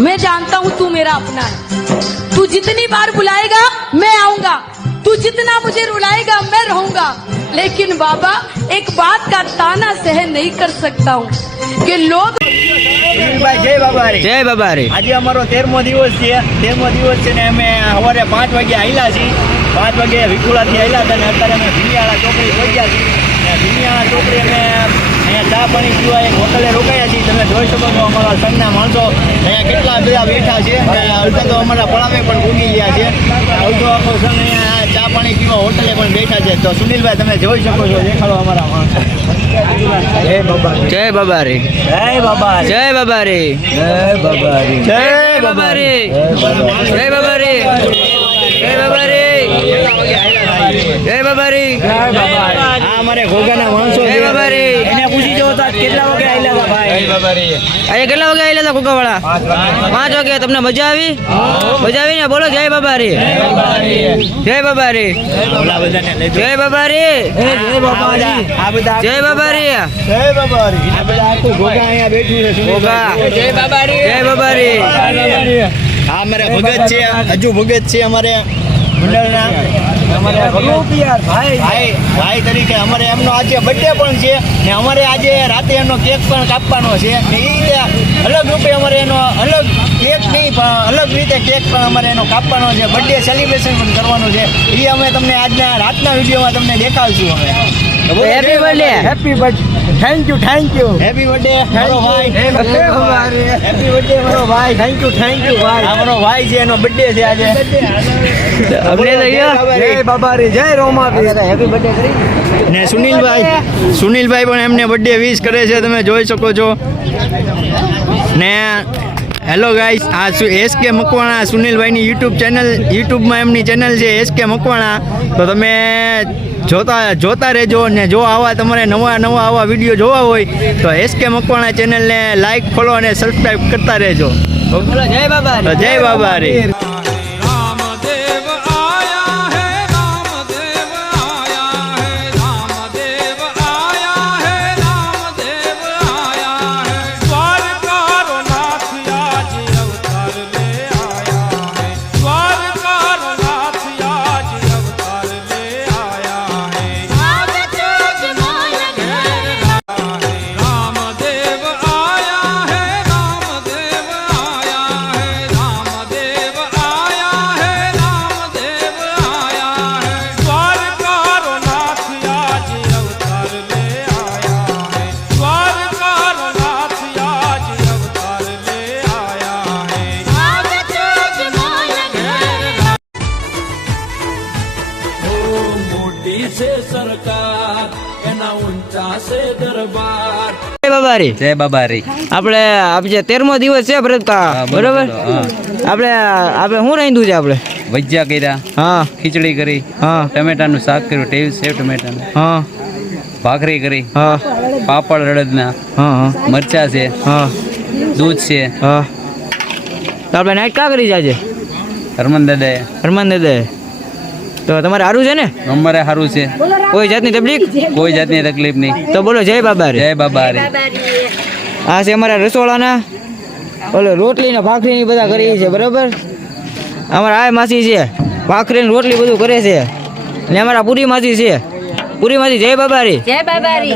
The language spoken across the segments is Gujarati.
मैं जानता हूँ तू मेरा अपना है। तू जितनी बार बुलाएगा मैं आऊंगा, तू जितना मुझे रुलाएगा मैं रहूंगा। लेकिन बाबा एक बात का ताना सहन नहीं कर सकता हूँ कि लोग। जय बाबा रे, जय बाबा रे। आज अमरो 13मो दिवस है। 13मो दिवस है ने अमे सवारे 5 वागे आयला छी। 5 वागे વિઠુળા થી આયલા હતા ને અત્યારે અમે ભીનિયાળા ચોકડી પહોંચ્યા છીએ ને ભીનિયાળા ચોકડી અમે અહીંયા ચા પાણી પીવા એક હોટલે રોકાયા છીએ। તમે જોઈ શકો છો અમારા સંઘના માણસો અહીંયા કેટલા બધા બેઠા છે અને અડધા તો અમારા પડાવે પણ ભૂગી ગયા છે। અડધો આખો સંઘ અહીંયા ચા પાણી પીવા હોટલે પણ બેઠા છે। તો સુનિલભાઈ તમે જોઈ શકો છો, દેખાડો અમારા માણસો। જય બાબા, જય બાબા રે, જય બાબા, જય બાબા રે, જય બાબા રે, જય બાબા રે, જય બાબા રે, જય બાબા રે, જય બાબા રે, જય બાબા। હા અમારે ઘોઘાના માણસો જય બાબા રે। એને પૂછી જો તો કેટલા વાગે આયલા હતા ભાઈ? જય બાબા રે। આજે કેટલા વાગે આયલા હતા ઘોઘાવાળા? 5 વાગે। તમને મજા આવી? મજા આવી ને? બોલો જય બાબા રે, જય બાબા રે, જય બાબા રે, જય બાબા રે, આ બધા જય બાબા રે, જય બાબા રે। આ બધા આખું ઘોઘા અહીંયા બેઠું છે ઘોઘા। જય બાબા રે, જય બાબા રે। હા અમારે ભગત છે, હજુ ભગત છે અમારે મંડળના। અમારે ભાઈ તરીકે અમારે એમનો આજે બર્થડે પણ છે ને અમારે આજે રાતે એનો કેક પણ કાપવાનો છે ને એ રીતે અલગ રૂપે અમારે એનો અલગ કેક નહીં પણ અલગ રીતે કેક પણ અમારે એનો કાપવાનો છે, બર્થડે સેલિબ્રેશન પણ કરવાનું છે। એ અમે તમને આજના રાતના વિડીયોમાં તમને દેખાડશું। અમે happy birthday, happy birthday, thank you, thank you, happy birthday મારો ભાઈ, હેપી બર્થડે મારો ભાઈ, થેન્ક યુ ભાઈ। આ મારો ભાઈ છે, એનો બર્થડે છે આજે। અમને જય બાબા રે, જય રોમાવીર, હેપી બર્થડે કરી ને સુનિલભાઈ પણ એમને બર્થડે વિશ કરે છે, તમે જોઈ શકો છો ને। હેલો ગાઈસ, આ એસકે મકવાણા સુનિલભાઈની યુટ્યુબમાં એમની ચેનલ છે એસકે મકવાણા। તો તમે જોતા રહેજો ને જો આવા તમારે નવા આવા વિડીયો જોવા હોય તો એસકે મકવાણા ચેનલને લાઈક, ફોલો અને સબસ્ક્રાઈબ કરતા રહેજો। જય બાબા રે, જય બાબા રે। જય બાબા રે। આપણે આજે 13મો દિવસ છે ભરતકા, બરોબર? આપણે શું રાંધ્યું છે? આપણે ભજીયા કર્યા, હા, ખીચડી કરી, હા, ટમેટાનું શાક કર્યું, સેવ ટમેટાનું, હા, ભાખરી કરી, હા, પાપડ અડદના, હા, મરચા છે, હા, દૂધ છે, હા। તો આપણે નાઈટ કા કરી જાજે? હરમન દાદાએ। તો તમારે સારું છે ને? અમારે સારું છે, કોઈ જાતની તકલીફ? કોઈ જાતની તકલીફ નહીં। તો બોલો જય બાબા રે, જય બાબા રે। આ છે અમારા રસોડાના ઓલો રોટલી ને ભાખરી ની બધા કરી છે, બરોબર? અમારા આ માસી છે, ભાખરી ને રોટલી બધું કરે છે ને અમારા પૂરી માસી છે, પૂરી માસી જય બાબા રે, જય બાબા રે।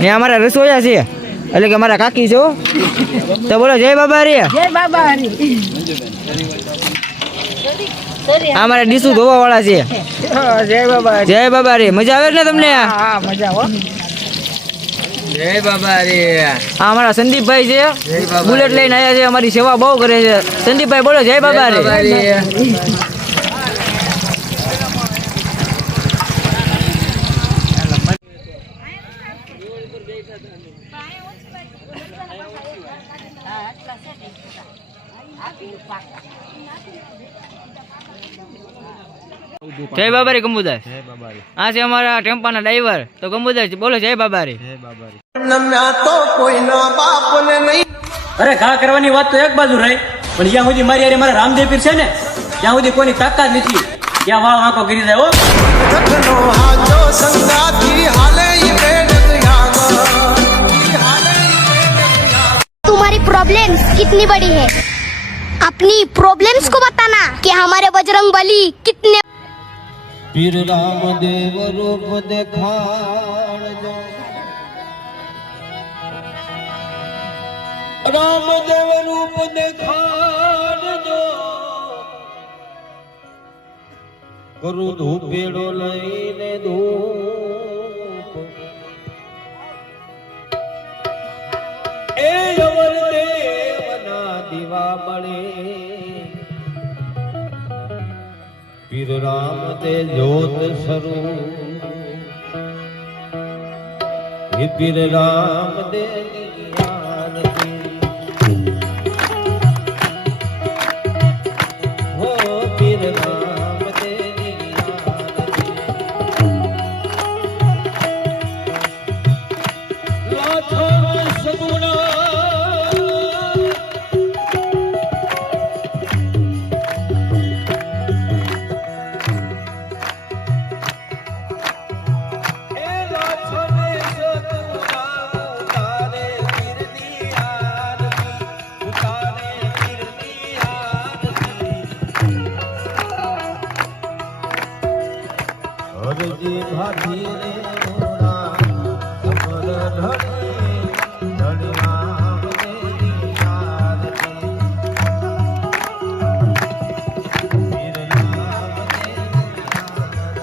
ને અમારા રસોયા છે એટલે કે અમારા કાકી છો। તો બોલો જય બાબા રે, જય બાબા રે। અમારા ડીસુ ધોવા વાળા છે। જય બાબા, જય બાબા રે। મજા આવે ને તમને? હા મજા હો, જય બાબા રે। આ અમારા સંદીપભાઈ છે, બુલેટ લઈને આવ્યા છે, અમારી સેવા બહુ કરે છે। સંદીપભાઈ બોલો જય બાબા રે। જય બાબા રે કંબુદાસ। આ છે અમારા ટેમ્પાના ડ્રાઈવર। તો કંબુદાસ બોલો જય બાબા રે, જય બાબા રે। અરે ઘા કરવાની વાત તો એક બાજુ રહી, પણ જ્યાં સુધી મારી મારા રામદેવ પીર છે ને ત્યાં સુધી કોઈની તાકાત નથી, ત્યાં વાળ વાંકો કરી જાય। तुम्हारी प्रॉब्लम कितनी बड़ी है? अपनी प्रॉब्लम्स को बताना कि हमारे बजरंग बली कितने પીર રામદેવ રૂપ દેખાડજો રામદેવ રૂપ દેખાડજો કરું ધૂપેડો લઈને ધૂપ એ અવર દેવના દીવા બળે પીર રામ તે જ્યોત સ્વરૂપ હે પીર રામ દે હો પીર રામ દે લાખો સગુણા હરજી ભાભી રે મોરા અમર ધણી ધણી નામ દેવી યાદ પીર નામ દેવી યાદ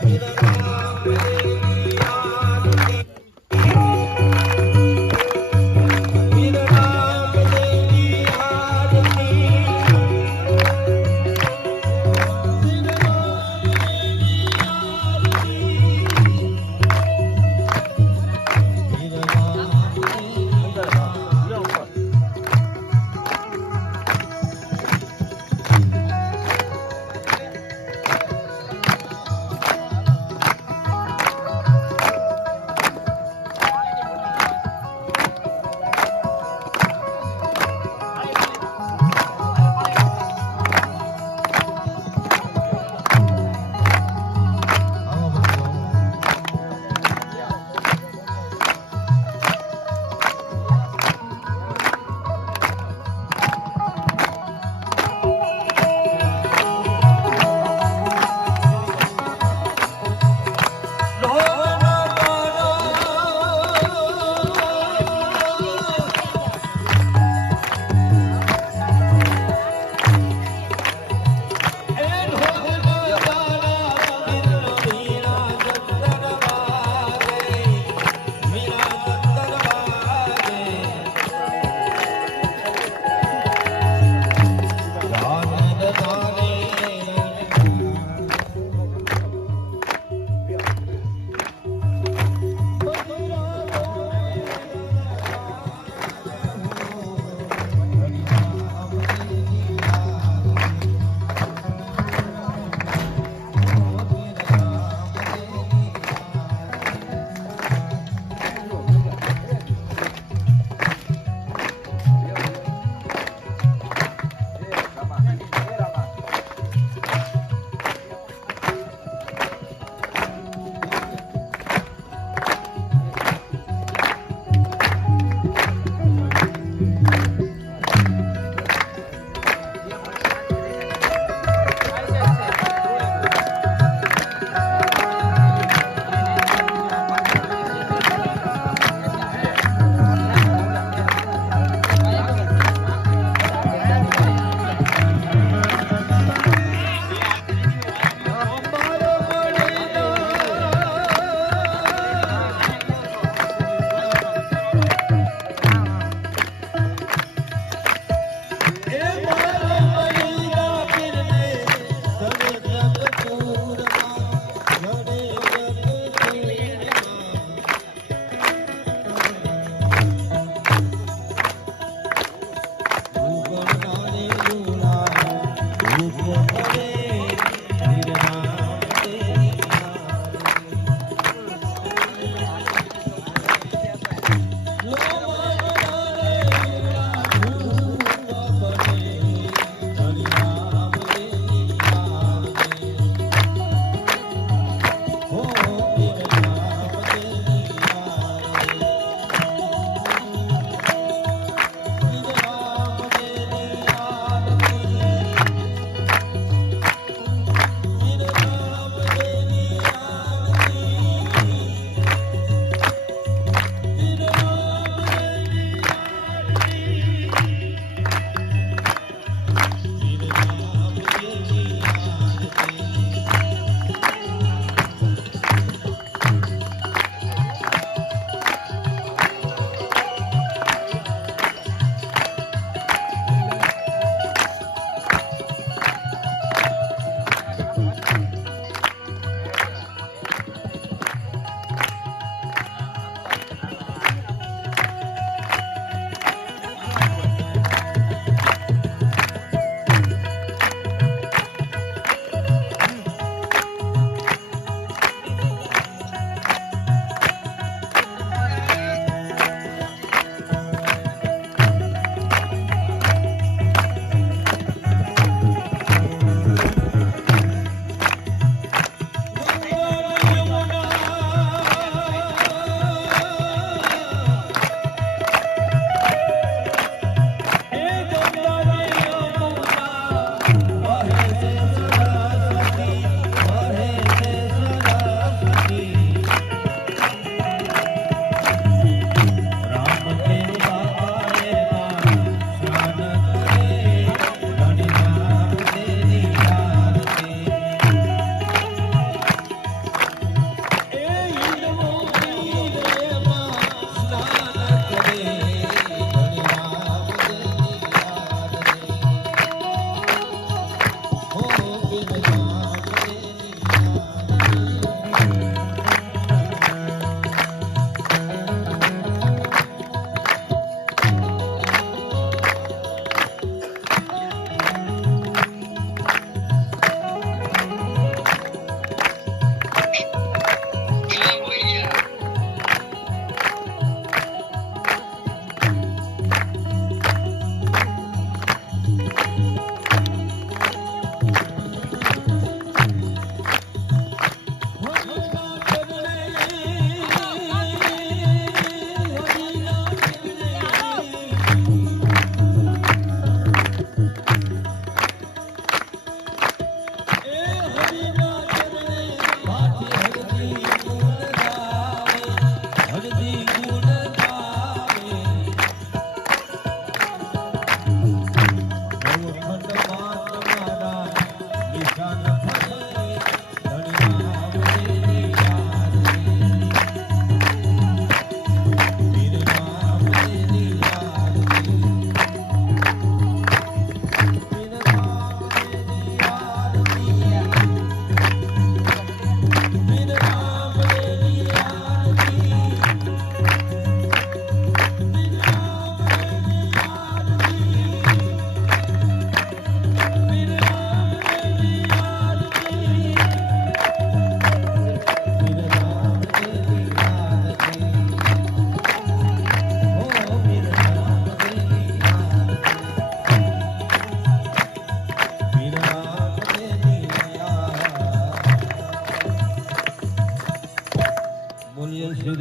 પીર નામ દેવી યાદ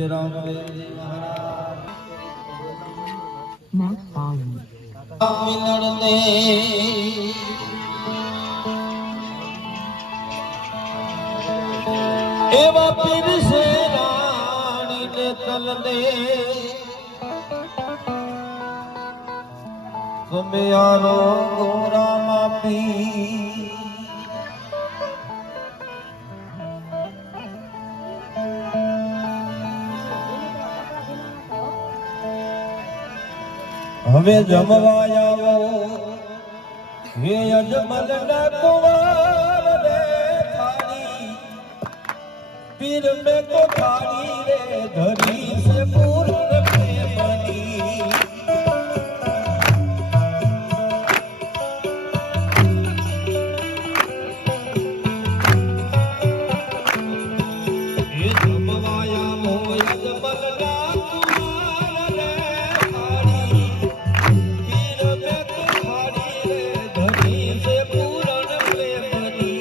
શ્રી રામદેવજી મહારાજ મિલણને એવા પીર છે રાણીને તલને તમે આરો ગોરામાં પી હવે જમવા આવો હે અજમલ ના કુંવર રે થાળી પીર મે તો થાળી રે ધરી સે પૂર્ણ પ્રેમની હે જમવા આવો અજમલ ના કુંવર રે થાળી પીર મે તો થાળી રે ધરી સે પૂર્ણ પ્રેમની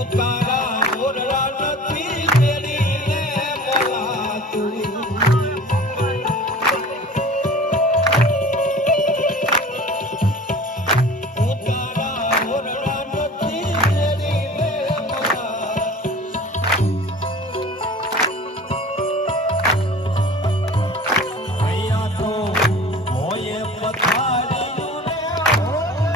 ઉતારા મોરલા નથી મેળીને બોલાતું ઉતારા મોરલા નથી મેળીને બોલાતું અહીંયા તો હોય પથારીયું ને હોય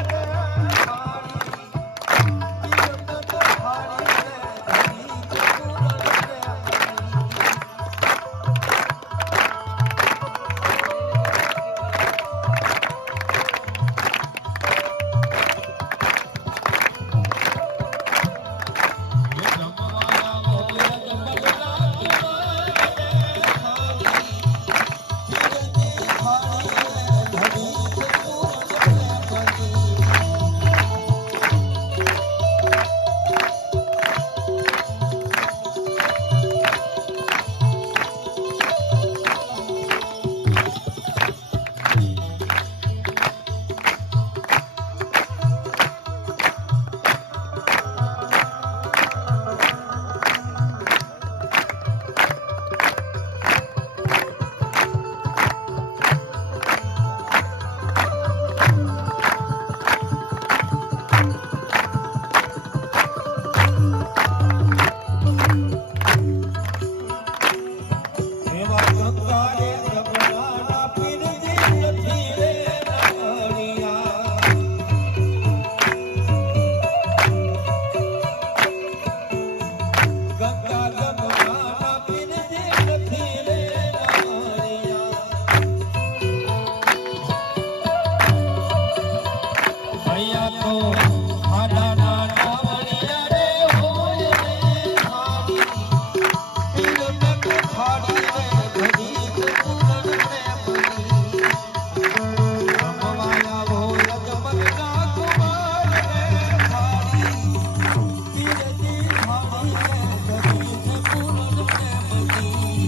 એવા ગંગારે જમવાના પીરજી નથી રે નાળિયા ગંગા જમવાના પીરજી નથી રે નાળિયા અહીંયા તો આડા નાના વળિયા રે હોય રે થાળી પીર મે તો થાળી રે ધરી સે પૂર્ણ પ્રેમની રમવાયા ભો અજમલ ના કુમાર રે થાળી પીરજી થાળી રે ધરી સે પૂર્ણ પ્રેમની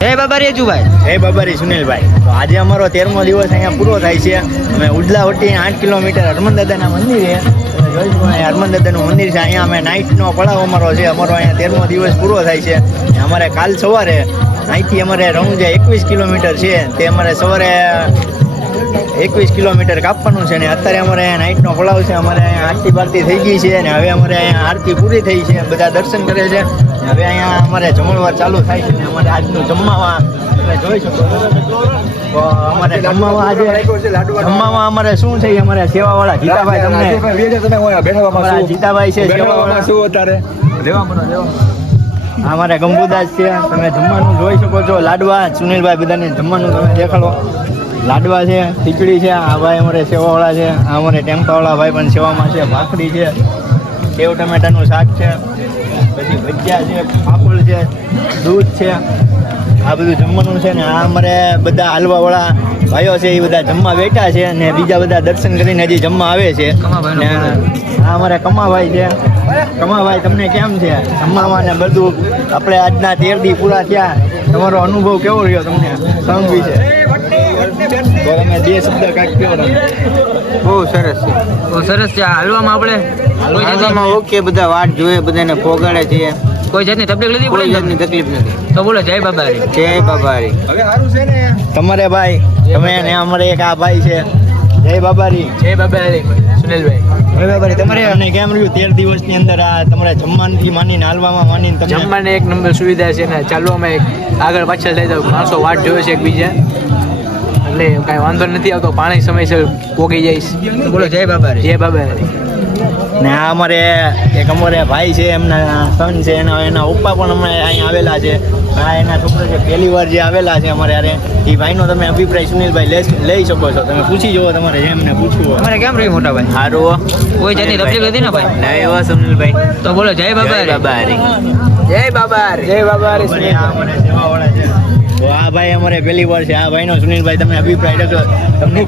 જય બાબારી અજુભાઈ. જય બાબારી સુનિલભાઈ. તો આજે અમારો 13મો દિવસ અહીંયા પૂરો થાય છે. અમે ઉડલાવટી 8 કિલોમીટર હરમન દાદાના મંદિરે તમે જોઈ શકો અહીંયા હરમન દાદાનું મંદિર છે. અહીંયા અમે નાઇટનો પડાવ અમારો છે. અમારો અહીંયા 13મો દિવસ પૂરો થાય છે. અને અમારે કાલ સવારે અહીંથી અમારે રાઉન્ડ જે 21 કિલોમીટર છે તે અમારે સવારે 21 કિલોમીટર કાપવાનું છે. અને અત્યારે અમારે અહીંયા નાઇટનો પડાવ છે. અમારે અહીંયા આરતી બારતી થઈ ગઈ છે અને હવે અમારે અહીંયા આરતી પૂરી થઈ છે. બધા દર્શન કરે છે. હવે અહીંયા અમારે જમણવાર ચાલુ થાય છે. અને અમારે આજનું જમવામાં તમે જોઈ શકો છો. તો અમારે જમવામાં આજે જમવામાં અમારે શું છે એ અમારે સેવાવાળા જીતાભાઈ તમને અમારા જીતાભાઈ છે સેવાવાળા. અમારે ગંબુદાસ છે. તમે જમવાનું જોઈ શકો છો. લાડવા સુનિલભાઈ બધાને જમવાનું તમે દેખાડો. લાડવા છે, ખીચડી છે. આ ભાઈ અમારે સેવાવાળા છે. આ અમારે ટેમ્પાવાળા ભાઈ પણ સેવામાં છે. ભાખરી છે, સેવ ટમેટાનું શાક છે. પછી ભજીયા છે, પાપડ છે, દૂધ છે, આ બધું જમવાનું છે ને આ અમારે બધા હાલવાવાળા ભાઈઓ છે એ બધા જમવા બેઠા છે અને બીજા બધા દર્શન કરીને હજી જમવા આવે છે. કમાભાઈનો ને આ અમારા કમાભાઈ છે. કમાભાઈ તમને કેમ છે જમવામાં ને બધું? આપણે આજના 13 દી પૂરા થયા, તમારો અનુભવ કેવો રહ્યો તમને સંઘ વિશે? તો તમે 2 શબ્દ કાંઈક કહો તમે. બહુ સરસ છે. બહુ સરસ છે. હાલવામાં આપણે કોઈ હાલવામાં ઓકે, બધા વાટ જોઈએ, બધાને પોગાડે છે, કોઈ જાતની તકલીફ નથી કોઈ પડી જાતની તકલીફ નથી. તો બોલો જય બાબારી. જય બાબારી. તમારે ભાઈ તમે ને અમારે એક આ ભાઈ છે જય બાબારી. જય બાબારી સુનિલભાઈ. જય બાબારી. તમારે અને કેમ રહ્યું 13 દિવસની અંદર આ તમારે જમવાથી માંડીને હાલવામાં માંડીને તમને? જમવાની એક નંબર સુવિધા છે ને ચાલવામાં એક આગળ પાછળ થઈ જાવ, માણસો વાટ જોવે છે એકબીજા, એટલે કાંઈ વાંધો નથી આવતો. પાણી સમયસર પોગી જઈશ. બોલો જય બાબારી. જય બાબારી. ને આ અમારે એક અમારે ભાઈ છે, એમના સન છે, એના પપ્પા પણ અમે અહીંયા આવેલા છે. આ એના છોકરા છે, પહેલી વાર જે આવેલા છે અમારે યારે. એ ભાઈનો તમે અભિપ્રાય સુનિલભાઈ લઈ શકો છો, તમે પૂછી જુઓ તમારે જેમને પૂછવું હોય. તમારે કેમ રહ્યું મોટા ભાઈ? સારું. કોઈ જાતની તકલીફ નથી ને ભાઈ? ના એવા સુનિલભાઈ. તો બોલો જય બાબારી. બાબારી. જય બાબારી. જય બાબારી. અમારે આ અમારે સેવાવાળા છે. તો આ ભાઈ અમારે પહેલી વાર છે. આ ભાઈનો સુનિલભાઈ તમે અભિપ્રાય લખો, તમને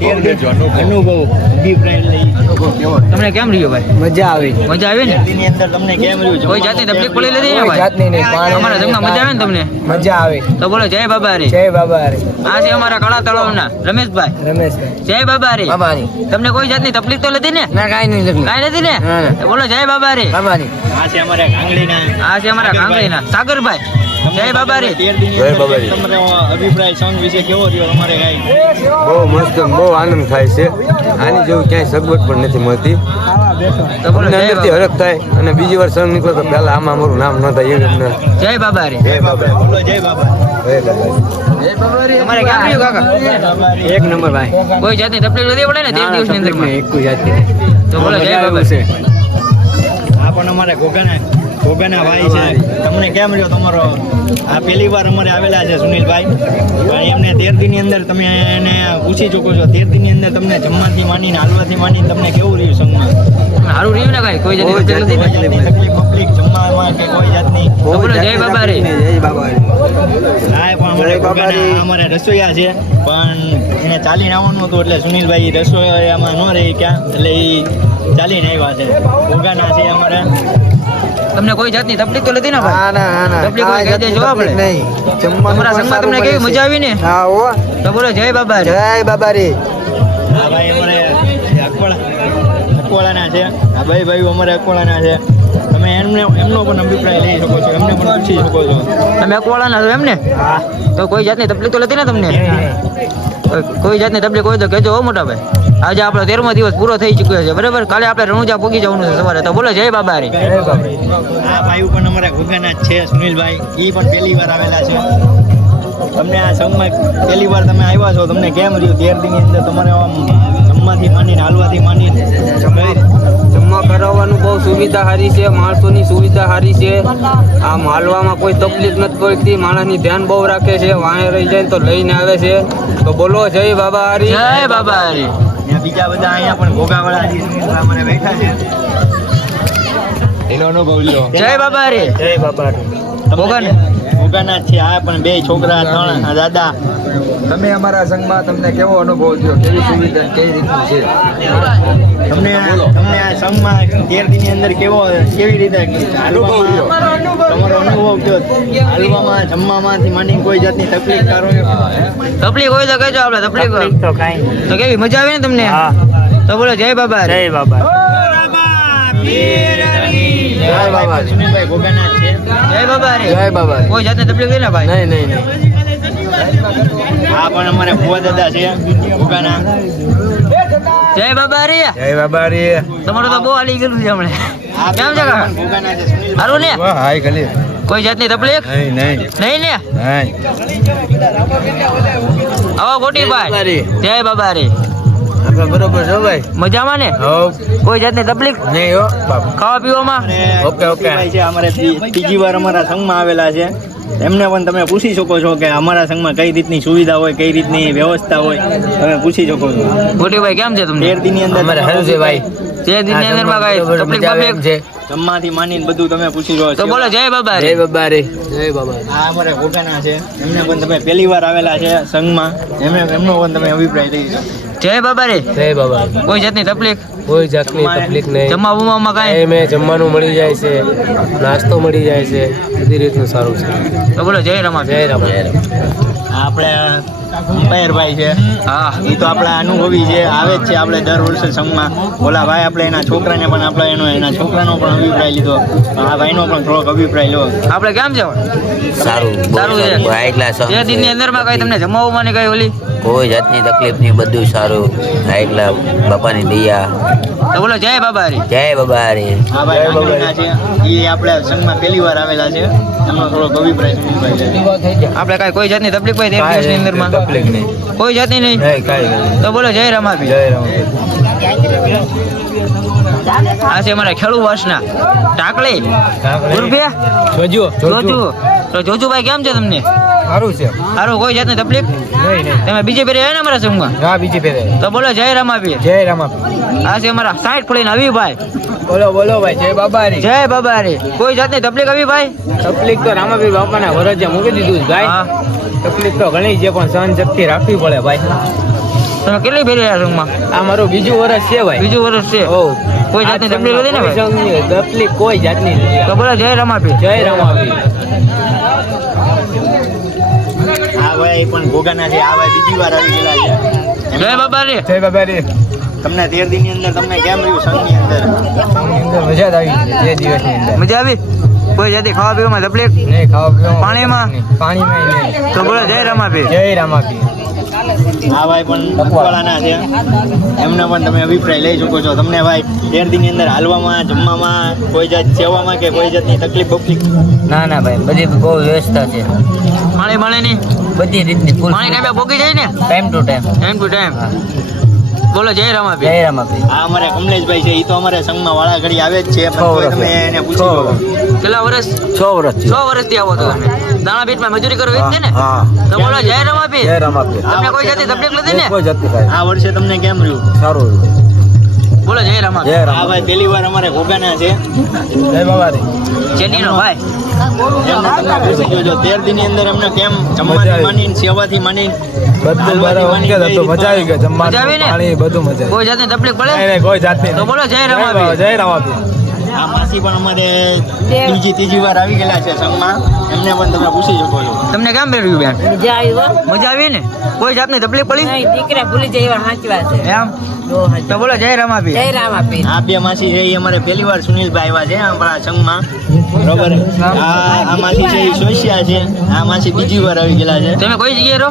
અનુભવ અભિપ્રાય લઈ શકો કેવો? તમને કેમ રહ્યું ભાઈ? મજા આવી. મજા આવી ને? એની અંદર તમને કેમ રહ્યું? કોઈ જાતની તકલીફ પડી નથી ને ભાઈ? જાતની નહીં. અમારા જમવા મજા આવે ને તમને? મજા આવી. તો બોલો જય બાબારી. જય બાબારી. આ છે અમારા કળા તળાવના રમેશભાઈ. રમેશભાઈ. જય બાબારી. બાબારી. તમને કોઈ જાતની તકલીફ તો નથી ને? ના કાંઈ નહીં. કાંઈ નથી ને? ના, ના. તો બોલો જય બાબારી. બાબારી. આ છે અમારે ગાંગડીના. આ છે અમારા કાંગડીના સાગરભાઈ. જય બાબારી. જય બાબારી. તમારો અભિપ્રાય સંઘ વિશે કેવો રહ્યો અમારે કાંઈ? બહુ મસ્ત, બહુ આનંદ થાય છે. આની જેવું ક્યાંય સગવડ પણ નથી મળતી. તો બોલો અમને જય અંદરથી હરખ થાય અને બીજી વાર સંગ નીકળે તો પહેલા આમાં અમારું નામ ન થાય એવું અમને. જય બાબારી. જય બાબા. બોલો જય બાબા. તમારે કેમ રહ્યું કાકા? એક નંબર ભાઈ. કોઈ જાતની તકલીફ નથી પડે ને 13 દિવસની અંદર? એક કોઈ જાતની. તો બોલો જય બાબારી. આ પણ અમારે ઘોઘાના ભાઈ છે. તમને કેમ રહ્યો તમારો? આ પહેલી વાર અમારે આવેલા છે સુનિલભાઈ. પણ એમને 13 દીની અંદર તમે એને પૂછી શકો છો. 13 દીની અંદર તમને જમવાથી માંડીને હાલવાથી માંડીને તમને કેવું રહ્યું સંઘમાં? સારું રહ્યું ને કાંઈ? કોઈ જાતની તકલીફ નથી ને? તકલીફ બકલીફ જમવામાં કે કોઈ જાતની? તો બોલો જય બાબારી. જય બાબારી. હા પણ અમારે ઘોઘાના અમારે રસોઈયા છે, પણ એને ચાલીને આવવાનું હતું એટલે સુનિલભાઈ રસોઈયામાં ન રહી ક્યાં, એટલે એ ચાલીને આવ્યા છે. ઘોઘાના છે અમારે. તમને કોઈ જાતની તકલીફ તો નથી ને ભાઈ? ના ના ના. તકલીફ કોઈ કહી દેજો આપણે. નહીં. જમવાનું અમારા સંઘમાં તમને કેવી મજા આવી ને? હા હો. તો બોલો જય બાબારી. જય બાબારી. આ ભાઈ અમારે અકવાળાના છે. આ ભાઈ અમારે અકવાળાના છે. તમે એમનો પણ અભિપ્રાય લઈ શકો છો, એમને પણ પૂછી શકો છો. તમે અકવાળાના છો એમ ને? તો કોઈ જાતની તકલીફ તો નથી ને તમને? કોઈ જાતની તકલીફ હોય તો કહેજો હો મોટા ભાઈ. આજે આપણો 13મો દિવસ પૂરો થઈ ચૂક્યો છે, બરાબર? કાલે આપણે રણુજા પૂગી જવાનું છે સવારે. તો બોલો જય બાબારી. આ ભાઈ પણ અમારા ઘોઘાના જ છે સુનિલભાઈ. એ પણ પહેલી વાર આવેલા છે. તમને આ સંઘમાં પહેલી વાર તમે આવ્યા છો, તમને કેમ રહ્યું 13 દીની અંદર? તમારે આમ જમવાથી માંડીને હાલવાથી માંડીને જમવા કરાવવાનું બહુ સુવિધા સારી છે, માણસોની સુવિધા સારી છે. આમ હાલવામાં કોઈ તકલીફ નથી પડતી, માણસની ધ્યાન બહુ રાખે છે. વાંહે રહી જાય તો લઈને આવે છે. તો બોલો જય બાબા હારી. જય બાબારી. ને બીજા બધા અહીંયા પણ ઘોઘાવાળા જે સુનિલભાઈ મને બેઠા છે. એનો અનુભવ લ્યો. જય બાબારી. જય બાબારી. ઘોઘાના જ છે. આ પણ 2 છોકરા 3 દાદા. તમે અમારા સંઘમાં તમને કેવો અનુભવ થયો? કેવી સુવિધા કેવી રીતનું છે? તમને આ સંઘમાં 13 દીની અંદર કેવી રીતે હાલવામાં તમારો અનુભવ કયો? હાલવામાં જમવામાંથી માંડીને કોઈ જાતની તકલીફ કારો? તકલીફ હોય તો કહેજો આપણે. તકલીફ તો કાંઈ. તો કેવી મજા આવી ને તમને? તો બોલો જય બાબારી. જય બાબા. જય બાબા. સુનિલભાઈ ઘોઘાના જ છે. જય બાબારી. જય બાબા. કોઈ જાતની તકલીફ નહીં ને ભાઈ? નહીં નહીં નહીં. આ પણ અમારે ભુવા દાદા છે ઘોઘાના. જય બાબારી. જય બાબારી. તમારું તો બહુ હાલી ગયેલું છે હમણાં. આ કેમ છે કાકા? ઘોઘાના છે સુનિલભાઈ. સારું ને? વાહ હાય ખાલી. કોઈ જાતની તકલીફ નહીં નહીં નહીં ને? નહીં. આવો ગોટીભાઈ. જય બાબારી. આપણે બરોબર છો ભાઈ? મજામાં ને? હોવ. કોઈ જાતની તકલીફ નહીં હો બાપ. ખાવા પીવામાં? Okay, okay. ભાઈ છે અમારે ત્રીજી વાર અમારા સંઘમાં આવેલા છે. એમને પણ તમે પૂછી શકો છો કે અમારા સંઘમાં કઈ રીતની સુવિધા હોય, કઈ રીતની વ્યવસ્થા હોય, તમે પૂછી શકો છો. ગોટીભાઈ કેમ છે તમને? 13 દીની અંદર અમારે સારું છે ભાઈ. 13 દિનની અંદરમાં કઈ બરોબર, તકલીફ મજા આવે એમ બકલીફ? છે. જમવાથી માંડીને બધું તમે પૂછી લો તો બોલો જય બાબા રે. બાબા રે જય બાબા આ અમારા ઘોઘાના છે, એમને પણ તમે પહેલી વાર આવેલા છે સંઘમાં, એમનો પણ તમે અભિપ્રાય દઈ શકો. જય બાબા રે. જય બાબા કોઈ જાતની તકલીફ કોઈ જાતની તકલીફ નહીં જમવા બમવામાં કાંઈ મેં જમવાનું મળી જાય છે, નાસ્તો મળી જાય છે, બધી રીતનું સારું છે. તો બોલો જય રમા. જય રામ જય રામ. આ આપણે અંપાયરભાઈ છે, હા એ તો આપણા અનુભવી છે, આવે જ છે આપણે દર વર્ષે સંઘમાં. ઓલા ભાઈ આપણે એના છોકરાને પણ આપણે એના છોકરાનો પણ અભિપ્રાય લીધો, આ ભાઈનો પણ થોડોક અભિપ્રાય લો. આપણે કેમ છે સારું સારું છે. હાઈ ક્લાસ બે દિનની અંદરમાં કઈ તમને જમવામાં ને કઈ ઓલી કોઈ જાતની તકલીફ નહીં, બધું સારું હાઈ ક્લાસ બાપાની દયા. તો બોલો જય બાબા રે. જય બાબા રે. આ ભાઈ નાગરિકના છે, એ આપણે સંઘમાં પહેલી વાર આવેલા છે, એમનો થોડોક અભિપ્રાય સુનિલભાઈ છે. આપણે કાંઈ કોઈ જાતની તકલીફ હોય એક દિવસની અંદરમાં તકલીફ નહીં કોઈ જાતની નહીં. કાંઈ તો બોલો જય રમાભી. જય રામ. આ છે અમારા ખેડૂ વર્ષના ટાકલી રૂપિયા જોજો જોજુ. તો જોજુભાઈ કેમ છે તમને? સારું છે સારું કોઈ જાતની તકલીફ નહીં નહીં તમે બીજે ફેરે આવ્યા ને અમારા સંઘમાં? હા બીજી ફેરે તો બોલો જય રમાભી. જય રામ. આ છે અમારા 60 ફળીના અવીભાઈ. બોલો બોલો ભાઈ જય બાબા રે. જય બાબા રે. કોઈ જાતની તકલીફ અવીભાઈ? તકલીફ તો રામાભાઈ બાપાના વરજ્યા મૂકી દીધું ભાઈ. હા. તકલીફ તો ઘણી છે પણ સહન શક્તિ રાખવી પડે ભાઈ. તમે કેટલી ફેરી આવ્યા સંઘમાં? આ મારું બીજું વર્ષ છે ભાઈ. બીજું વર્ષ છે. ઓ કોઈ જાતની તકલીફ નથી ને ભાઈ? તકલીફ કોઈ જાતની નથી. તો બોલો જય રમાભી. જય રામાભાઈ. આ ભાઈ પણ ઘોઘાના છે, આ ભાઈ બીજી વાર આવી ગયેલા છે. જય બાબા રે. જય બાબા રે. તમને 13 દિનની અંદર તમને કેમ રહ્યું સંઘની અંદર? મજા જ આવી બે દિવસની અંદર. મજા આવી? કોઈ જાતની ખાવા પીવામાં તકલીફ? નહીં ખાવા પીવામાં પાણીમાં? પાણીમાં નહીં. તો બોલો જય રમાભી. જય રામાભાઈ. આ ભાઈ પણ મકવાળાના છે, એમને પણ તમે અભિપ્રાય લઈ શકો છો. તમને ભાઈ 13 દિનની અંદર હાલવામાં, જમવામાં, કોઈ જાત સેવામાં કે કોઈ જાતની તકલીફ બકલીફ? ના ના ભાઈ બધી બહુ વ્યવસ્થા છે, પાણી ની બધી રીતની ફૂલ પાણી ટાઈમે પોકી જાય ને time to time. Time to time. બોલો જય રમાભી. જય રામાભાઈ. આ અમારે કમલેશભાઈ છે, એ તો અમારે સંઘમાં વાળા ઘડી આવે જ છે, પણ કોઈ તમે એને પૂછી લો. કેટલા વર્ષ? 6 વર્ષ 6 વર્ષથી આવો છો તમે? દાણા બીટમાં મજૂરી કરો એ જ છે ને? હા. તો બોલો જય રમાભી. જય રામાભાઈ. તમને કોઈ જાતની તકલીફ નથી ને? કોઈ જાતની ભાઈ. આ વર્ષે તમને કેમ રહ્યું? સારું. બોલો જય રમાભી. જય આ રામ. ભાઈ પહેલી વાર અમારે ઘોઘાના છે, જય બાબા રે. ચેન્નઈનો ભાઈ. એમને તમે પૂછી જોજો 13 દિનની અંદર અમને કેમ જમવાથી માંડીને, સેવાથી માંડીને, બધું બરાબર ઓકે હતું. મજા આવી ગઈ મજા આવી જમવાનું, ને? પાણી બધું મજા આવી. કોઈ જાતની તકલીફ પડે? નહીં નહીં કોઈ જાતની તો બોલો જય રમાભી. જય રામાભાઈ. આ માસી પણ અમારે ત્રીજી વાર આવી ગયેલા છે સંઘમાં, એમને પણ તમે પૂછી શકો છો. તમને કેમ રહ્યું બેન? મજા આવ્યો મજા આવી ને? કોઈ જાતની તકલીફ પડી? નહીં દીકરા ભૂલી જાય એવા સાચવા છે એમ? તો બોલો જય રમાભી. જય રામ આપી આ બે માસી છે, એ અમારે પહેલી વાર સુનિલભાઈ આવ્યા છે આપણા સંઘમાં, બરોબર. આ માસી છે એ સોશિયા છે, આ માસી બીજી વાર આવી ગયેલા છે. તમે કોઈ જગ્યાએ રહો?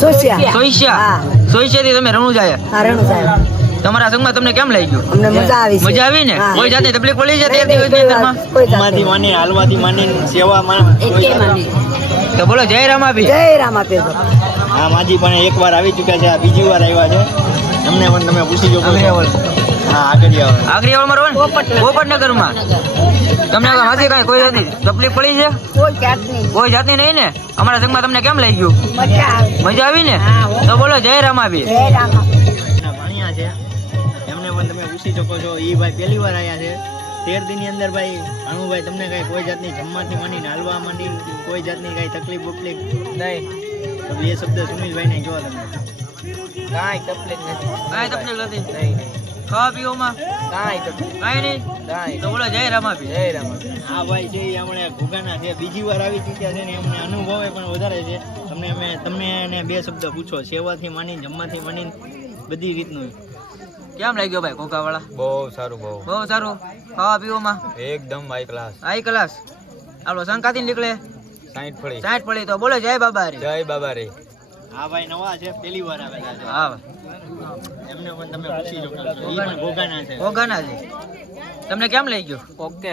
સોશિયા સોઈશા. સોઈશાથી તમે રણુજાયા. હારણું સાહેબ તમારા સંઘમાં તમને કેમ લાગ્યું? અમને મજા આવી છે મજા આવી ને? હા. કોઈ જાતની તકલીફ પડી છે 13 દિવસની અંદરમાં? કોઈ માંથી માંડીને, હાલવાથી માંડીને, સેવામાં કોઈ એકે જાતની- માની તો બોલો જય રમાભી. જય રામ આપી આ માજી પણ એક વાર આવી ચૂક્યા છે, આ બીજી વાર આવ્યા છે, એમને પણ તમે પૂછી શકો છો. હા આગળ આવો. આગરિયાવાળમાં રહો ને? પોપટનગરમાં. તમને હાથી કાંઈ કોઈ જાતની તકલીફ પડી છે? કોઈ જાતની કોઈ જાતની નહીં ને? અમારા સંઘમાં તમને કેમ લાગ્યું? મજા આવી મજા આવી ને? તો બોલો જય રમાભી. જય રામ એના ભાણિયા છે, એમને પણ તમે પૂછી શકો છો. એ ભાઈ પહેલી વાર આવ્યા છે 13 દિનની અંદર. ભાઈ ભાણુભાઈ તમને કઈ કોઈ જાતની જમવાથી માંડીને, હાલવા માંડીને, કોઈ જાતની કઈ તકલીફ બકલીફ? નહીં તો બે શબ્દ સુનિલભાઈ ને કહો તમે. કાંઈ તકલીફ નથી. કાંઈ તકલીફ નથી? નહીં ખાવા પીવામાં કાંઈ તકલીફ કાંઈ નહીં? કાંઈ. તો બોલો જય રમાભી. જય રામાભાઈ. આ ભાઈ છે એ હમણાં ઘોઘાના છે, બીજી વાર આવી ચૂક્યા છે ને એમને અનુભવે પણ વધારે છે. તમને એને બે શબ્દ પૂછો, સેવાથી માંડીને, જમવાથી માંડીને, બધી રીતનું. કેમ લાગ્યો ભાઈ કોકાવાળા? બહુ સારું બહુ બહુ સારું. ખાવા પીવામાં એકદમ હાઈ ક્લાસ. High class. આપણો શંકાથી નીકળે 60 ફળી. 60 પડી. તો બોલો જય બાબા રે. જય બાબા રે. આ ભાઈ નવા છે, પહેલી વાર આવેલા છે, હા એમને પણ તમે પૂછી શકો છો. એ પણ ઘોઘાના છે. કોગાના છે. તમને કેમ લાગ્યું? ઓકે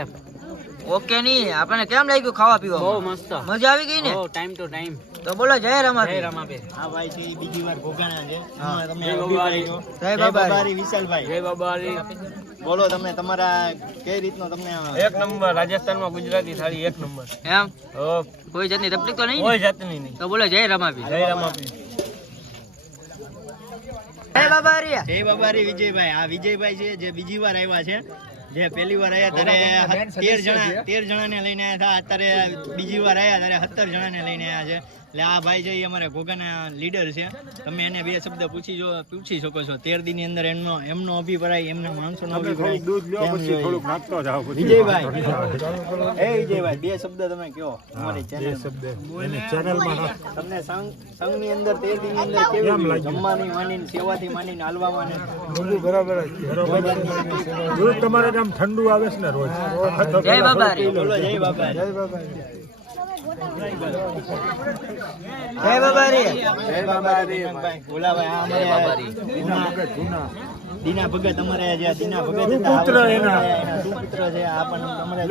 ઓકે નહીં, આપણને કેમ લાગ્યું ખાવા બહુ પીવામાં? મસ્ત. મજા આવી ગઈ ને? Time to time. તો બોલો જય રમાભી. રામાભાઈ. આ ભાઈ છે એ બીજી વાર ઘોઘાના છે. એમાં તમને જય અભિપ્રાય કહો. જય જય બાબારી. બાબારી વિશાલભાઈ. જય બાબા રે. બોલો તમે તમારા કઈ રીતનો તમને એક નંબર રાજસ્થાનમાં ગુજરાતી થાળી એક નંબર. એમ? ઓ કોઈ જાતની તકલીફ તો નહીં કોઈ ને? જાતની નહીં. તો બોલો જય રમાભી. જય રામાભાઈ. જય બાબા રે. જય બાબારી વિજયભાઈ. આ વિજયભાઈ છે જે બીજી વાર આવ્યા છે, જે પહેલી વાર આવ્યા ત્યારે 13 જણાને લઈને આવ્યા હતા. અત્યારે બીજી વાર આવ્યા ત્યારે 17 જણાને લઈને આવ્યા છે. એટલે આ ભાઈ છે એ અમારા ઘોઘાના લીડર છે. તમે એને બે શબ્દ પૂછી શકો છો. 13 દી ની અંદર એમનો અભિપ્રાય, એમના માણસોનો અભિપ્રાય. વિજયભાઈ, વિજયભાઈ, બે શબ્દ તમે કહો અમારી ચેનલમાં. તમને સંઘની અંદર 13 દી ની અંદર કેવું લાગ્યું? જમવાની માંડીને, સેવાથી માંડીને, હાલવામાં બધું બરાબર જ છે. દૂધ તમારે આમ ઠંડુ આવે છે ને રોજ. જય બાબારી. બોલો જય બાબારી. જય બાબારી. જય બાબારી. ભોલાભાઈ, આ અમારે દીના ભગત, અમારે જે દીના ભગત હતા, એના સુપુત્ર છે. આ પણ તમારે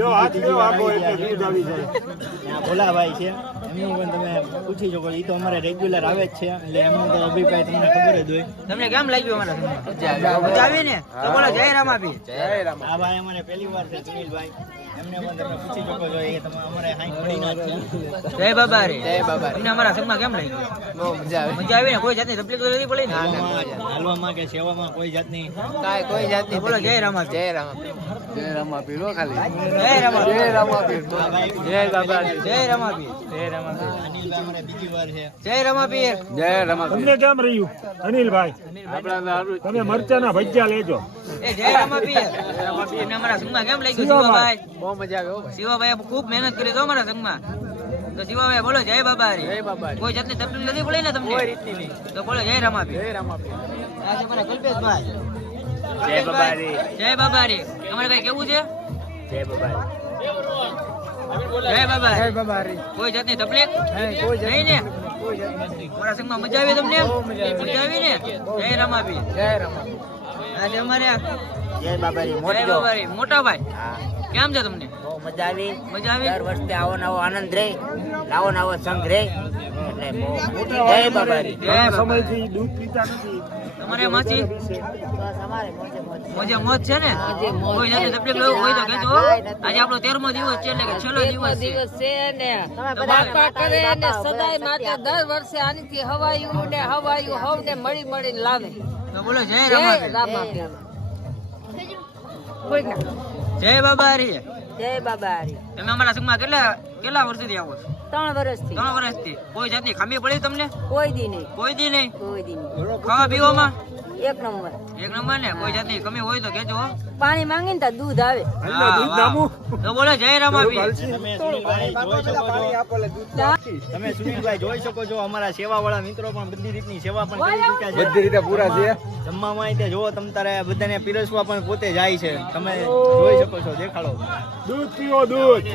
ભોલાભાઈ છે, એમનું પણ તમે પૂછી શકો. એ તો અમારે રેગ્યુલર આવે જ છે, એટલે એમનો તો અભિપ્રાય તમને ખબર જ હોય. તમને કેમ લાગ્યું અમારા? મજા આવી ને? તો બોલો જય રામાપી. આ ભાઈ અમારે પહેલી વાર છે, સુનિલભાઈ. એમને પણ તમે પૂછી શકો છો. એ તમે અમારે હાઈ પડીના જ છે. જય બાબારી. જય બાબારી. તમને અમારા સંગમાં કેમ લાગ્યું? બહુ મજા આવી. મજા આવી ને? કોઈ જાતની તકલીફ તો નથી પડી ને? હાલવામાં કે સેવામાં કોઈ જાતની કોઈ જાતની. બોલો જય રામાપી. જય રામાપી. જય રામાપી. લો ખાલી જય રામાપી. જય રામાપી. જય બાબારી. જય રામાપી. જય રામાપી. અનિલભાઈ અમારે બીજી વાર છે. જય રામાપી. જય રામાપી. તમને કેમ રહ્યું અનિલભાઈ? તમે મરચાના ભજીયા લેજો. એ જય રામાપી. તમને અમારા સંગમાં કેમ લાગ્યું શિવાભાઈ? બહુ મજા આવી. શિવાભાઈ ખૂબ મહેનત કરી તો અમારા સંગમાં. તો શિવાભાઈ બોલો જય બાબારી. જય બાબારી. કોઈ જાતની તકલીફ નથી પડી ને તમને? કોઈ રીતની નહીં. તો બોલો જય રામાપી. જય રામાપી. આ છે મારા કલ્પેશભાઈ. જય બાબારી. જય બાબારી. તમારે કઈ કેવું છે? જય બાબારી. જય બાબારી. જય બાબારી. કોઈ જાતની તકલીફ નહીં ને? મારા સંગમાં મજા આવી તમને? મજા આવી ને? જય રામાપી. જય રામાપી. આજે અમારે જય બાબારી. જય બાબારી. મોટા ભાઈ કેમ છે તમને? મજા આવી. મજા આવી. દર વર્ષે આવો નવો આનંદ રહે, આવો નવો સંઘ રહે. એટલે જય બાબારી. જય બાબારી. સમયથી દૂધ પીતા નથી. તમારે માસી મોજે મોજ છે ને? કોઈ જાતની તકલીફ હોય તો કહેજો. આજે આપણો 13મો દિવસ છે, એટલે કે છેલ્લો દિવસ છે ને બાપા કરે ને સદાય માટે દર વર્ષે આનીથી હવાયું ને હવને મળી મળીને લાવે. તો બોલો જય જય રામાપી. રામાપી. કોઈ ના. જય બાબારી. જય બાબારી. તમે અમારા સંઘમાં કેટલા વર્ષથી આવો છો? 3 વર્ષથી. 3 વર્ષથી. કોઈ જાતની ખામી પડી તમને? કોઈ દી નહીં. કોઈ દી નહીં. કોઈ દી નહીં. ખાવા પીવામાં એક નંબર. એક નંબર ને? કોઈ જાતની કમી હોય તો કહેજો. પાણી માંગીને તો દૂધ આવે. હા, વાહ. તો બોલો જય રામાપી. તમે સુનિલભાઈ જોઈ શકો છો. અમારા સેવાવાળા મિત્રો પણ બધી રીતની સેવા પણ કરી ચૂક્યા છે. બધી રીતે પૂરા છે. જમવામાં તે જો તમ તારે બધાને પીરસવા પણ પોતે જાય છે. તમે જોઈ શકો છો. દેખાડો. દૂધ પીવો, દૂધ.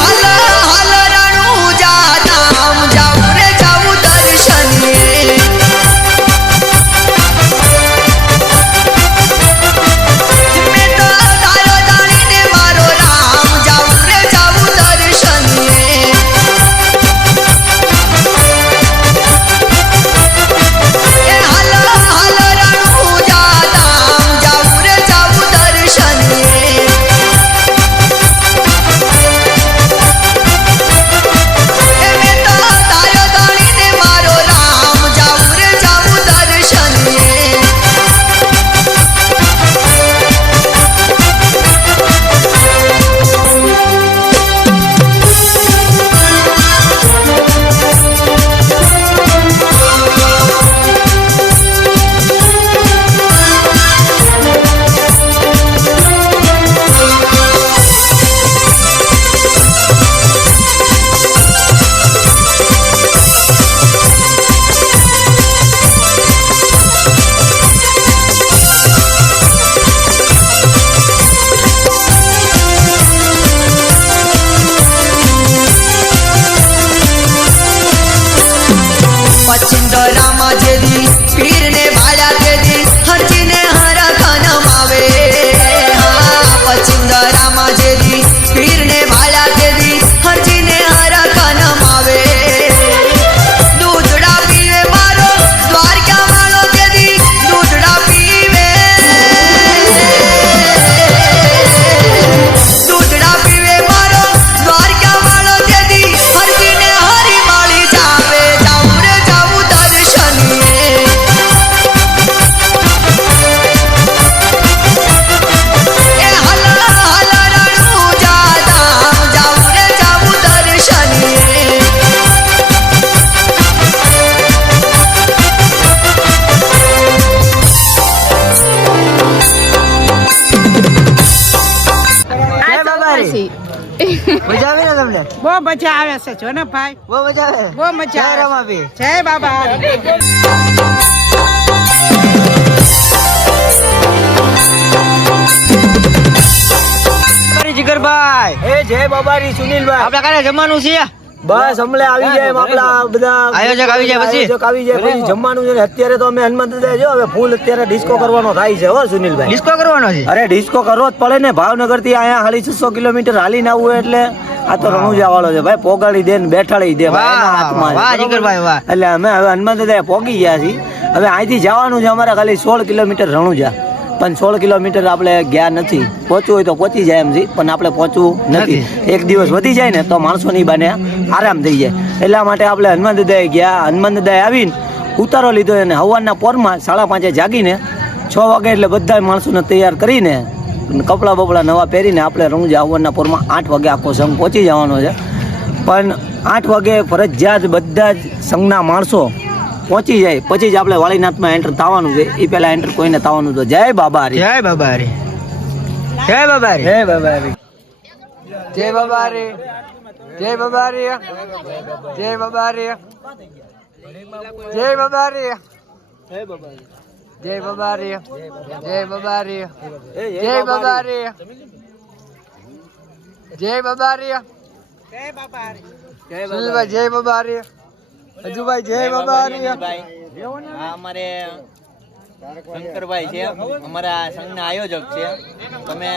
હાલ હાલ રણુજા ધામ જા બાબારી મજા આવે ને તમને? બહુ મજા આવે છે જો ને ભાઈ, બહુ મજા આવે. બહુ મજા જય આવે. રમાભી. જય બાબા. જીગરભાઈ એ જય બાબારી સુનિલભાઈ. આપણે કાલે જમવાનું છે. બસ હમણે આવી જાય આપણા બધા આયોજક આવી જાય પછી? આયોજક આવી જાય પછી જમવાનું છે ને. અત્યારે તો અમે હનુમાન દાદા જો હવે ફૂલ અત્યારે ડિસ્કો કરવાનો થાય છે હો સુનિલભાઈ. ડિસ્કો કરવાનો છે. અરે ડિસ્કો કરવો જ પડે ને. ભાવનગર થી અહીંયા 650 કિલોમીટર હાલીને આવવું એટલે આ તો રણુજા વાળો છે ભાઈ. પોગાડી દે ને બેઠાડી દે ભાઈ એના હાથમાં છે. વાહ બરોબર? જીગરભાઈ વાહ. એટલે અમે હવે હનુમાન દાદા પોગી ગયા છીએ. હવે અહીંથી જવાનું છે અમારે ખાલી 16 કિલોમીટર રણુજા. પણ 16 કિલોમીટર આપણે ગયા નથી. પહોંચવું હોય તો પહોંચી જાય એમ છે, પણ આપણે પહોંચવું નથી. એક દિવસ વધી જાય ને તો માણસોની બાને આરામ થઈ જાય. એટલા માટે આપણે હનુમાન દાદાએ ગયા. હનુમાન દાદાએ આવીને ઉતારો લીધો અને હવારના પોરમાં 5:30 જાગીને 6 વાગે એટલે બધા માણસોને તૈયાર કરીને કપડાં બપડા નવા પહેરીને આપણે રણુજા હવારના પોરમાં 8 વાગે આખો સંઘ પહોંચી જવાનો છે. પણ 8 વાગે ફરજિયાત બધા જ સંઘના માણસો પહોંચી જાય પછી જ આપણે વાળીનાથમાં એન્ટર થવાનું છે. એ પહેલા એન્ટર કોઈને થવાનું તો જય બાબારી. જય બાબારી. જય બાબારી. જય બાબારી. જય બાબારી. જય બાબારી. જય બાબારી. જય બાબારી. જય બાબારી. જય બાબારી. જય બાબારી. જય બાબારી. સુનિલભાઈ જય બાબારી. હજુભાઈ જય બાબારી. આ અમારે શંકરભાઈ છે, અમારા સંઘના આયોજક છે. તમે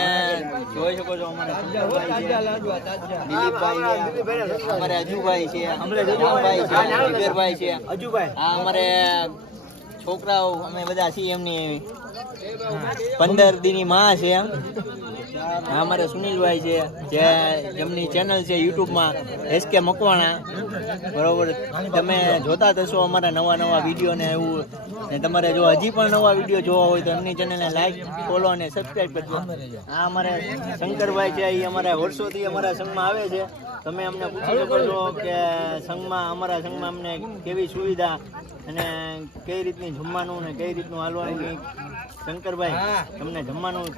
જોઈ શકો છો અમારા શંકરભાઈ છે, દિલીપભાઈ છે, અમારે અજુભાઈ છે, રામભાઈ છે, જીગરભાઈ છે. આ અમારે છોકરાઓ અમે બધા છીએ એમની 15 દીની માં છે. આ અમારે સુનિલભાઈ છે, જેમની ચેનલ છે યુટ્યુબમાં SK મકવાણા. બરોબર, તમે જોતા થશો અમારા નવા વિડીયો ને એવું. ને તમારે જો હજી પણ નવા વિડીયો જોવા હોય તો એમની ચેનલને લાઈક, ફોલો અને સબસ્ક્રાઈબ કરજો. આ અમારે શંકરભાઈ છે, એ અમારા વર્ષોથી અમારા સંઘમાં આવે છે. તમે અમને પૂછી શકો છો કે અમારા સંઘમાં અમને કેવી સુવિધા અને કઈ રીતની જમવાનું ને કઈ રીતનું હાલવાનું. શંકરભાઈ, તમને જમવાનું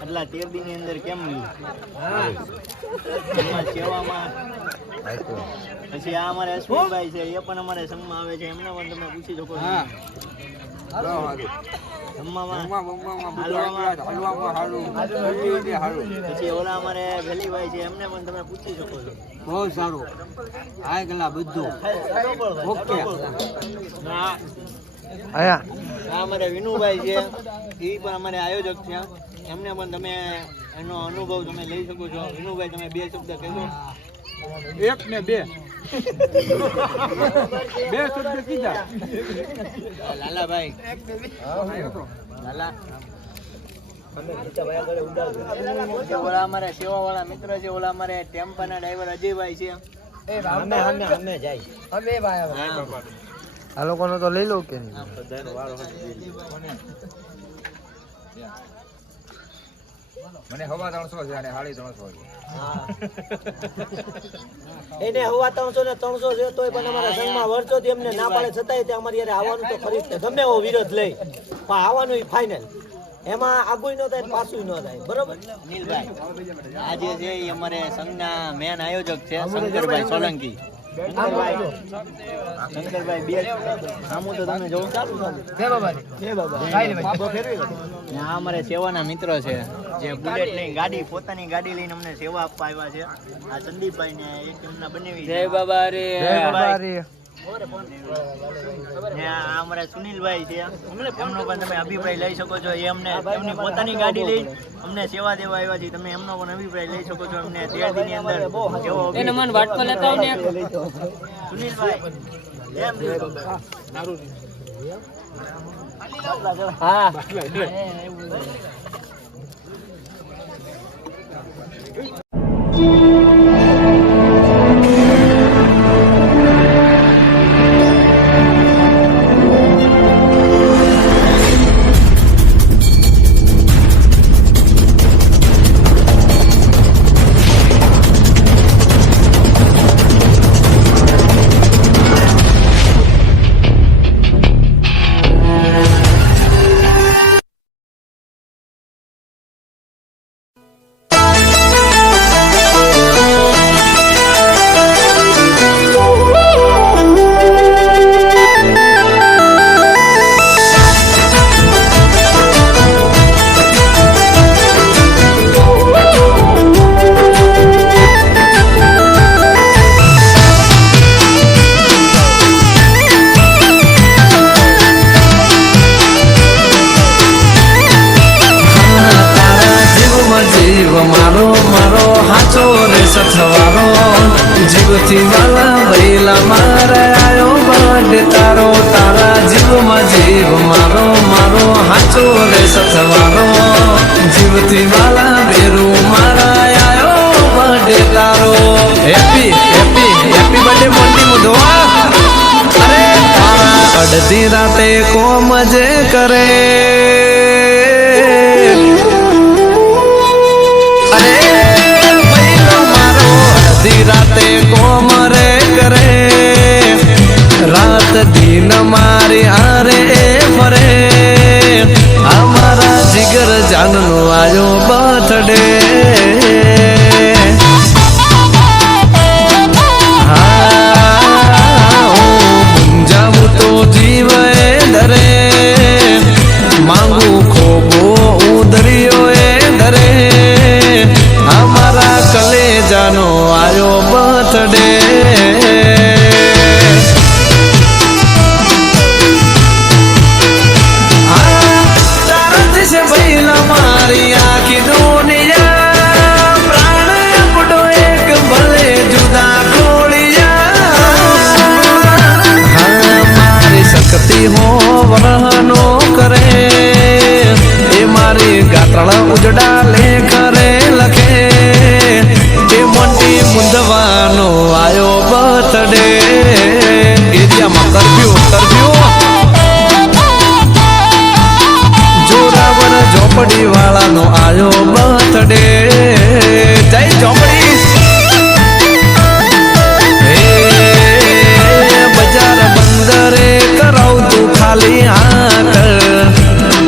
આટલા 13 દીની અંદર કેમ મળ્યું સેવામાં? પછી આ અમારે અશ્વિનભાઈ છે, એ પણ અમારે સંઘમાં આવે છે. એમને પણ તમે પૂછી શકો છો. પછી ઓલા અમારે વેલીભાઈ છે, એમને પણ તમે પૂછી શકો છો. બહુ સારું. આ ગલા બધું ઓકે. આ અમારે વિનુભાઈ છે, એ પણ અમારે આયોજક છે. એમને પણ તમે એનો અનુભવ તમે લઈ શકો છો. વિનુભાઈ, તમે 2 શબ્દ કહેશો? 1 ને 2 શબ્દ કીધા. લાલાભાઈ, લાલા ઓલા અમારા સેવા વાળા મિત્ર છે, ઓલા અમારે ટેમ્પાના ડ્રાઈવર અજયભાઈ છે. આ લોકોનો તો લઈ લો કે મને હવા 300 છે અને હાડી 300 છે. એને હવા 300 ને 300 છે તોય પણ અમારા સંઘમાં વર્ષોથી એમને ના પાડે છતાંય તે અમારી યારે આવવાનું તો ખરી જ છે. ગમે એવો વિરોધ લઈ પણ આવવાનું ફાઇનલ. એમાં આગુય ન થાય પાછું ન થાય. બરોબર નીલભાઈ, આજે છે એ અમારે સંઘના મેન આયોજક છે શંકરભાઈ સોલંકી. શંકરભાઈ, 2 સામું તો તમે જોવો. જય બાબા. આ અમારે સેવાના મિત્ર છે, જે બુલેટ ની ગાડી, પોતાની ગાડી લઈને અમને સેવા આપવા આવ્યા છે. આ સંદીપભાઈ ને એક એમના બનેવી. જય બાબા રે. આ અમારા સુનિલભાઈ છે, એમનો પણ તમે અભિપ્રાય લઈ શકો છો. એ અમને એમની પોતાની ગાડી લઈ અમને સેવા દેવા આવ્યા છે. તમે એમનો પણ અભિપ્રાય લઈ શકો છો. અમને 13 દીની અંદર જેવો એને મન વાટકો લેતા હોય ને સુનિલભાઈ એમ હા. મારો મારો હાચો રે સથવારો જીવથી વાલા ભૈલા મારા આયો બર્થડે તારો તારા જીવમાં જીવ મારો મારો હાચો રે સથવારો જીવથી વાલા બેરું મારા આયો બર્થડે તારો હેપી હેપી હેપી બર્થડે મોટી મુધવા અરે તારા અડધી રાતે કોમ જે કરે રાતે કોમરે કરે રાત દિન મારી હારે ફરે અમારા જીગર જાનનો આયો બર્થડે મુંજાવું તો જીવ ધરે માંગુ ખોબો ઉદરિયો ધરે અમારા કલેજાનો આયો બર્થડે તારાથી છે ભઈલા મારી આખી દુનિયા પ્રાણ આપડો એક ભલે જુદા ખોળિયા મારી શક્તિ હો વરહનો કરે એ મારી ગાત્રળ ઉજડા લેખરે લખે એ મોટી મુંદવાનો આયો બર્થડે એરિયામાં કરફ્યુ જોરાવર ઝોપડી વાળાનો આયો બર્થડે જય ઝોપડી બજાર બંદરે કરાવતું ખાલી હાક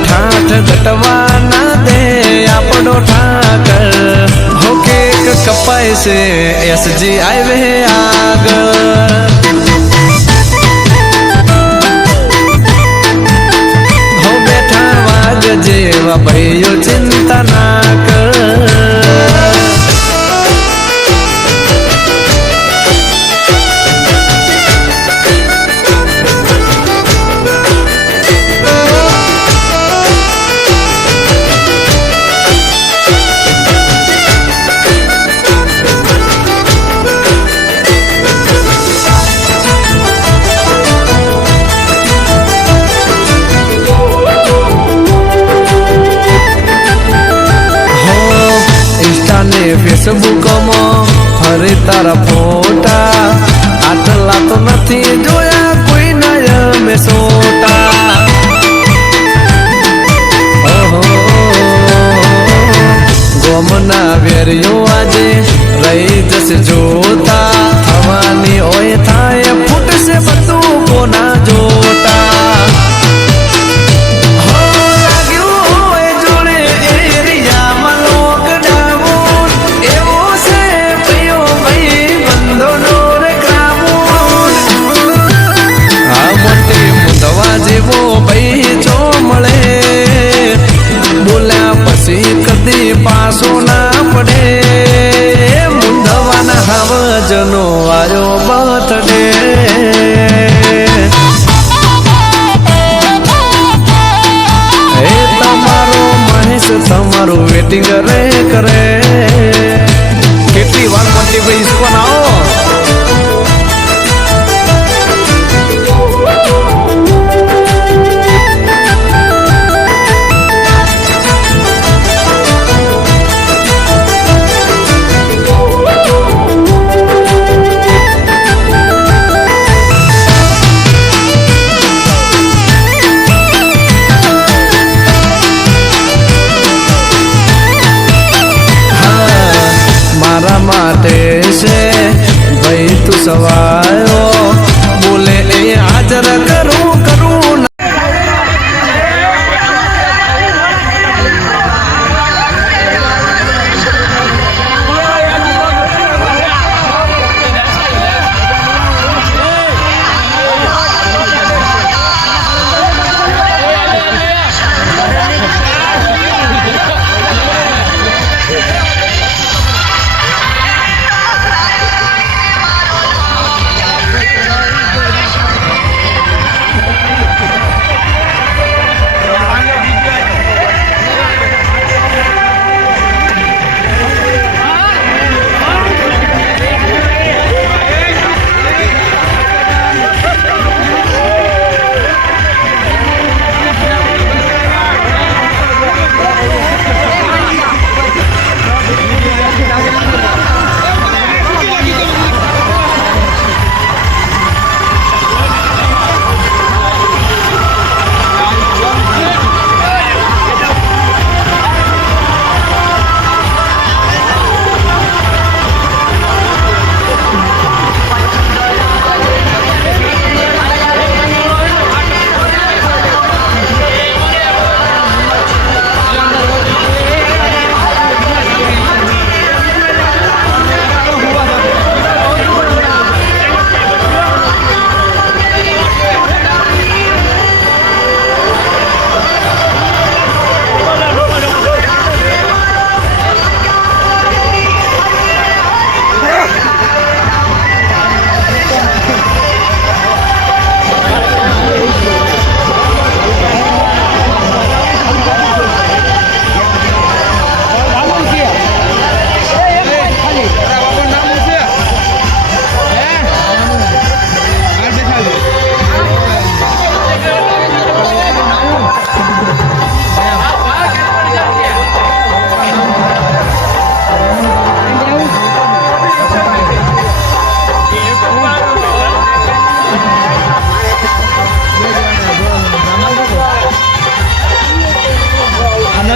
ઠાઠ ઘટવા ના દે આપણો ઠાક હો કેક કપાય છે એસજી હાઈવે આગળ હો બેઠા વાગ જેવા ભાઈઓ ચિંતા ના કર ફેસબુકમાં ફરે તારા ફોટા આટલા તો નથી જોયા કોઈ નયા મેં સોટા ગોમના વેરીઓ આજે રહી જશે જોતા થવાની હોય થાય ફૂટશે બધું કોના જોતા જેવો ભાઈ જો મળે બોલ્યા પછી કદી પાછો ના પડે મુંદવાના હાવજનો આયો બર્થડે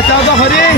બચાવ તો ખરી.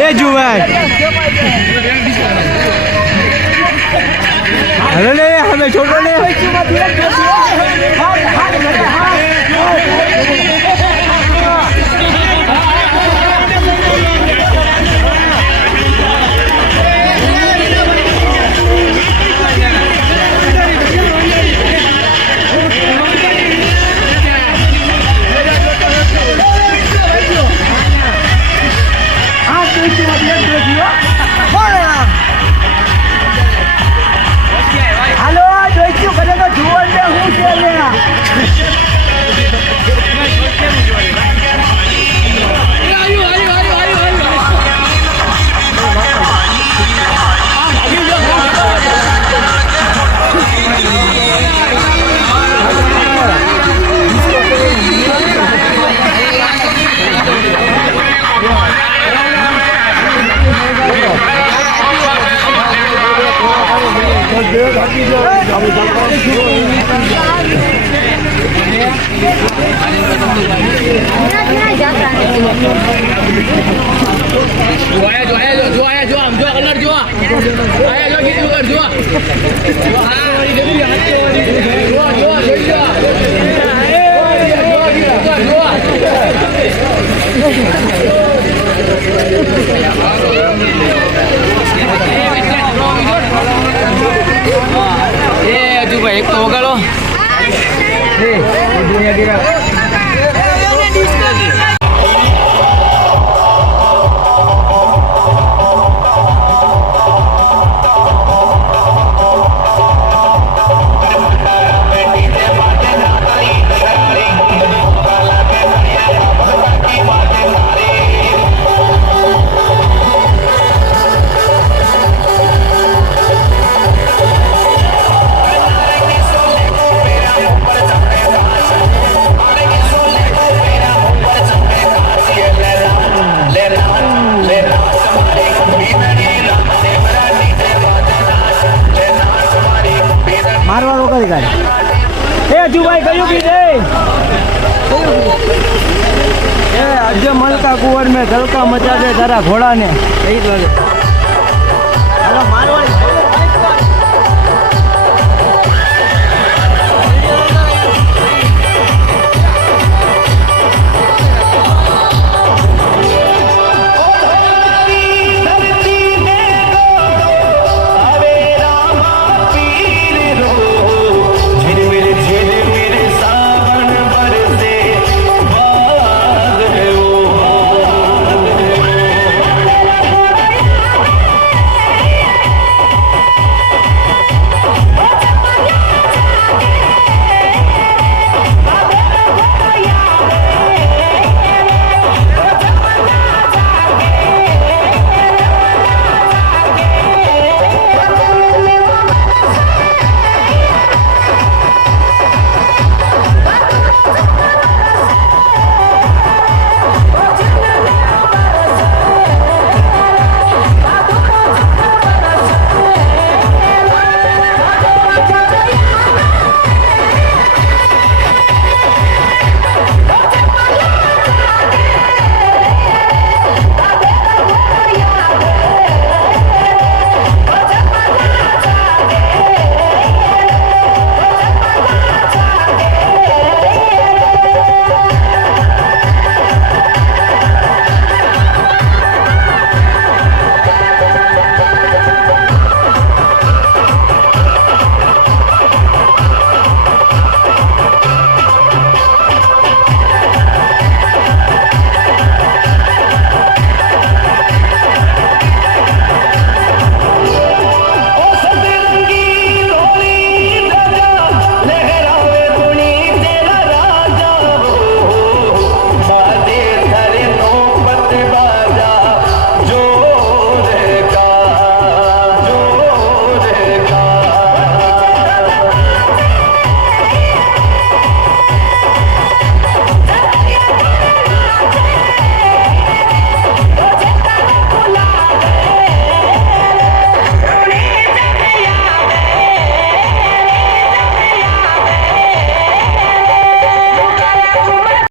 એ જુવાઈ હવે લે હવે છોડો લે એક તો વગાડો તાળી કાઢ એ જુભાઈ કયું ગીત એ આજે મલકા કુંવર મેં ધલકા મચા દે તારા ઘોડા ને એ જ લાગે